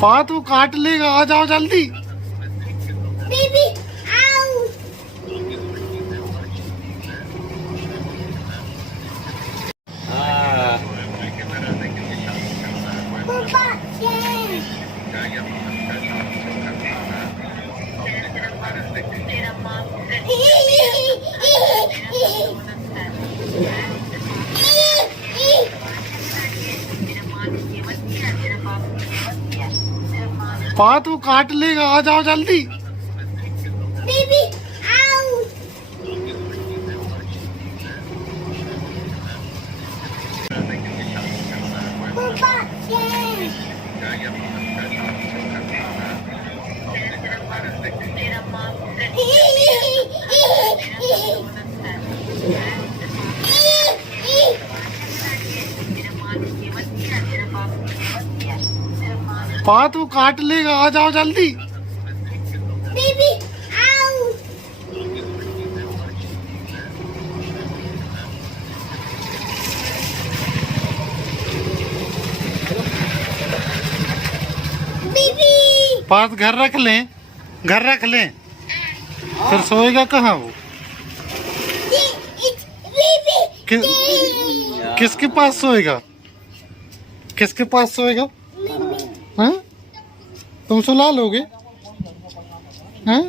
पात वो काट लेगा, आ जाओ जल्दी। बेबी आओ। पापा ये पात वो काट लेगा, आ जाओ जल्दी। बेबी आओ। पापा ये पात वो काट लेगा, आ जाओ जल्दी। बेबी आओ। बेबी पात घर रख लें, घर रख लें, फिर सोएगा कहाँ वो? कि, किसके पास सोएगा? किसके पास सोएगा? हाँ? तुम सुला लोगे? हाँ?